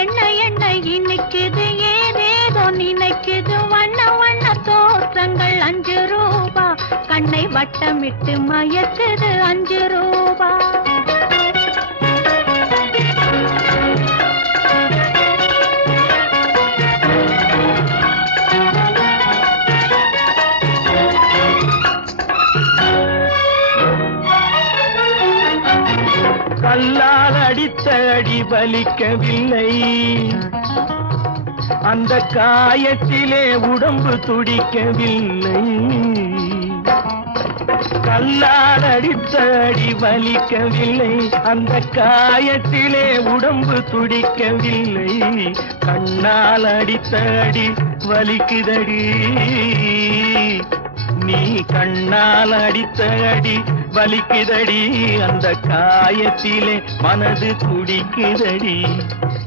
எண்ண எண்ண இனிக்குது ஏதேதோ நினைக்குது வண்ண வண்ண தோற்றங்கள் 5 ரூபா கண்ணை வட்டமிட்டு மயக்குது 5 ரூபா கல்லால் அடித்த அடி வலிக்கவில்லை அந்த காயத்திலே உடம்பு துடிக்கவில்லை கல்லால் அடித்த அடி வலிக்கவில்லை அந்த காயத்திலே உடம்பு துடிக்கவில்லை கண்ணால் அடித்த அடி வலிக்குதடி நீ கண்ணால் அடித்த அடி வலிக்குதடி அந்த காயத்திலே மனது துடிக்குதடி